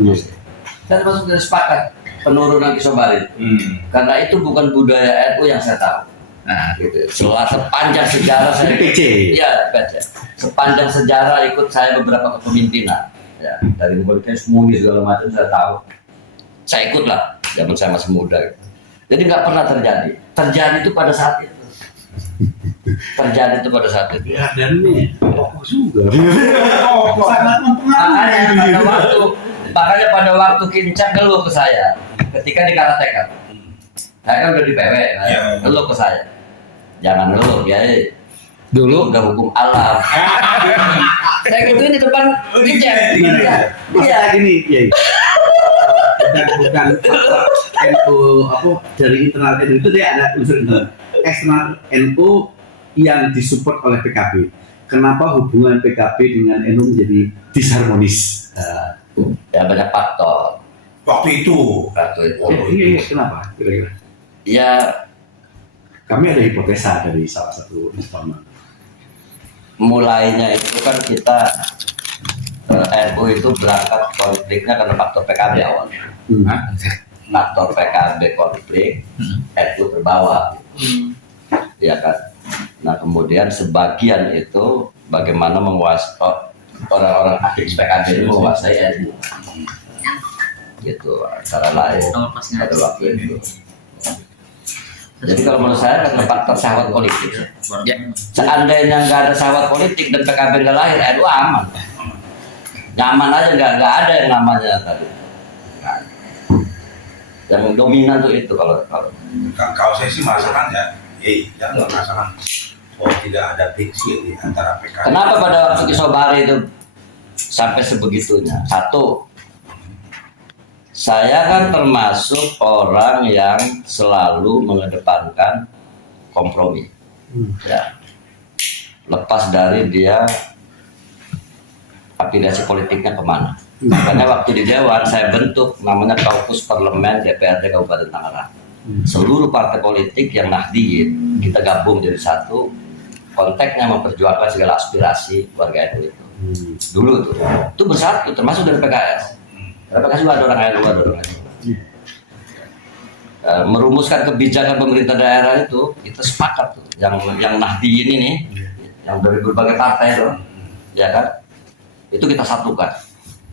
Saya termasuk tidak sepakat penurunan Ki Sobari. Karena itu bukan budaya NU yang saya tahu. Nah, gitu. Sepanjang sejarah saya PC. Iya, PC. Sepanjang sejarah ikut saya beberapa kepemimpinan. Ya, dari Komunitas Muni segala macam saya tahu. Saya ikut lah, zaman saya masih muda. Gitu. Jadi nggak pernah terjadi. Terjadi itu pada saat itu. Ya, dan ini fokus juga. Sangat mempengaruhi. Makanya pada waktu Kincang ngeluh ke saya ketika di karatekan. Saya kan udah di PW, ngeluh ke saya. Jangan ngeluh, ya. Dulu udah hukum alam. Saya gituin di depan Kincang. Iya gini, ya. Bukan NU dari internal NU itu dia ada unsur eksternal NU yang disupport oleh PKB. Kenapa hubungan PKB dengan NU menjadi disharmonis? Ya banyak faktor. Waktu itu. Iya, kenapa? Kira-kira? Ya Kami ada hipotesa dari salah satu informan. mulainya itu kan kita NU itu berangkat konfliknya karena faktor PKB awal. Faktor PKB konflik, NU terbawa. Ya kan. Nah kemudian sebagian itu bagaimana menguasai orang-orang aktif PKB itu menguasai NU. Gitu cara lain pada waktu itu. Jadi kalau menurut saya karena faktor syahwat politik. Ya. Seandainya nggak ada syahwat politik dan PKB nggak lahir, NU aman. Nyaman aja, nggak ada yang namanya tadi. Yang dominan tuh itu kalau Kalau saya sih merasakan jangan merasakan tidak ada friksi di antara PKB. kenapa pada waktu Ki Sobari itu sampai sebegitunya? Satu, saya kan termasuk orang yang selalu mengedepankan kompromi. Ya. Lepas dari dia afiliasi politiknya kemana. Makanya waktu di Dewan saya bentuk namanya Kaukus Parlemen DPRD Kabupaten Tangerang. Seluruh partai politik yang Nahdiyin kita gabung jadi satu, konteksnya memperjuangkan segala aspirasi warga NU itu. Dulu tuh, itu bersatu termasuk dari PKS. Karena PKS juga ada orang NU, ada orang NU. merumuskan kebijakan pemerintah daerah itu kita sepakat tuh, yang Nahdien ini nih, yang dari berbagai partai itu, ya kan, itu kita satukan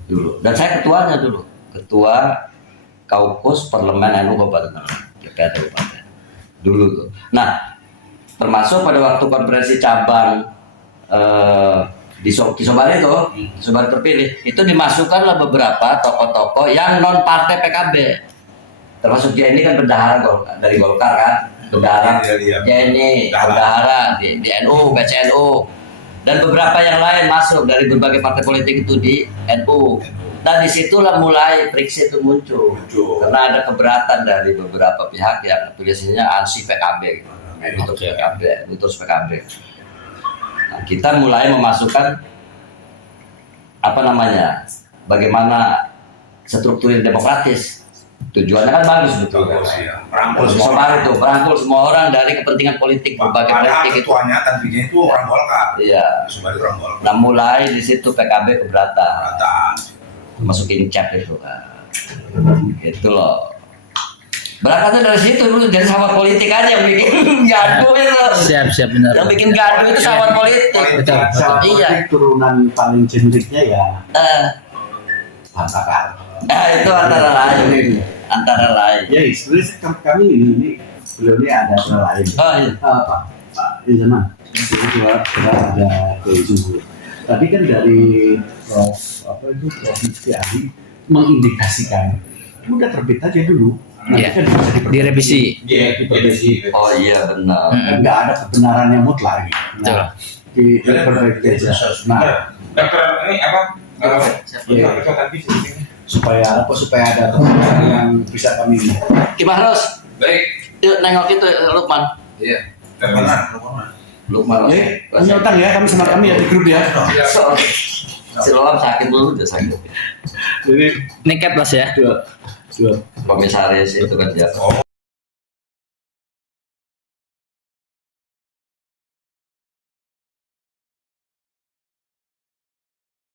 dulu. Dan saya ketuanya dulu, ketua Kaukus Parlemen NU Kabupaten DPRD Kabupaten dulu tuh. Nah, termasuk pada waktu konferensi cabang di Sobari itu, Sobari terpilih, itu dimasukkanlah beberapa tokoh-tokoh yang non partai PKB. Termasuk dia ini kan bendahara dari Golkar kan, bendahara Jenny, bendahara di NU, BCNU, dan beberapa yang lain masuk dari berbagai partai politik itu di NU. Dan disitulah mulai friksi itu muncul, karena ada keberatan dari beberapa pihak yang tulisannya ansi PKB, gitu, PKB, terus PKB. Nah, kita mulai memasukkan bagaimana struktur demokratis. Tujuannya kan bagus betul kan? Merangkul semua orang dari kepentingan politik berbagai politik itu. Ketuanya tadinya itu orang Golkar. Iya. Orang Golkar. Nah mulai di situ PKB keberatan. Masukin chat itu kan. Itu loh. Berangkatnya dari situ dulu, jadi sahabat politik aja yang bikin gaduh itu. Siap benar. Yang bikin gaduh itu sahabat politik. Betul. Iya. Turunan paling generiknya ya bahan bakar. Nah itu antara lain. Ya, sebenarnya kami ini beliau ini ada antara lain. Oh iya. Pak Ilzaman, sudah ada dari Zuhur. Tadi kan dari Prof Mufti Ali mengindikasikan, udah terbit aja dulu. Nanti Iya. kan bisa Direvisi. diperbaiki. Oh iya benar. Nggak ada kebenaran yang mutlak gitu. Betul. Nah, diperbaiki aja. Nah, Dokter ini apa? Iya. Dokter tadi supaya ada kebenaran yang bisa kami Ki Mahros, baik. yuk nengok itu Lukman. Iya. Benar. Lukman. punya utang ya, kami sama kami ya di grup ya. Si Lolam sakit dulu udah sakit. Jadi Ini caplos ya. dua Komisaris itu kan dia. Oh,